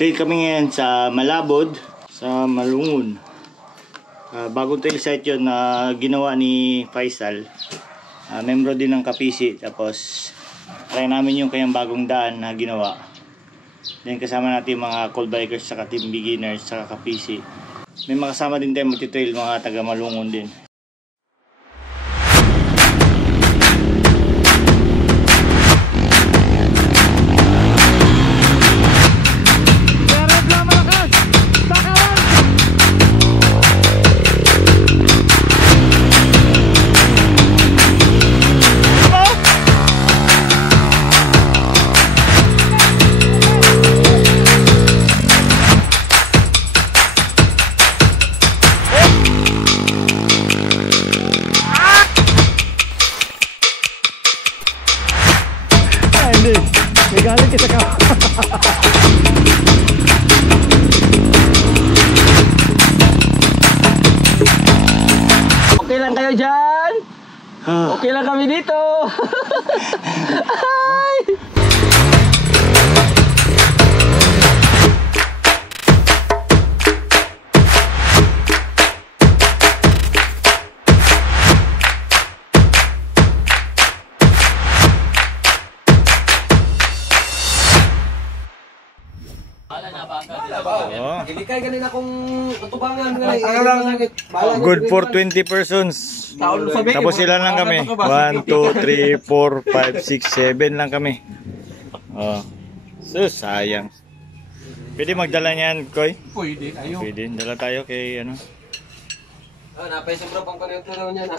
Trail kami ngayon sa Malabod, sa Malungon. Bagong trail site yun na ginawa ni Faisal. Membro din ng Kapisi. Tapos try namin yung kanyang bagong daan na ginawa. Then kasama natin mga cold bikers, saka team beginners, saka Kapisi. May makasama din tayo magti-trail, mga taga Malungon din. May galing kita ka. Okay lang kayo dyan? Okay lang kami dito. Ilikay kanina kung tutubangan. Good for 20 persons. Tapos sila lang kami. 1, 2, 3, 4, 5, 6, 7 lang kami. So sayang. Pwede magdala niyan, Koy? Pwede tayo. Pwede, dala tayo kay ano. Napaisip bro pang konektor niya na.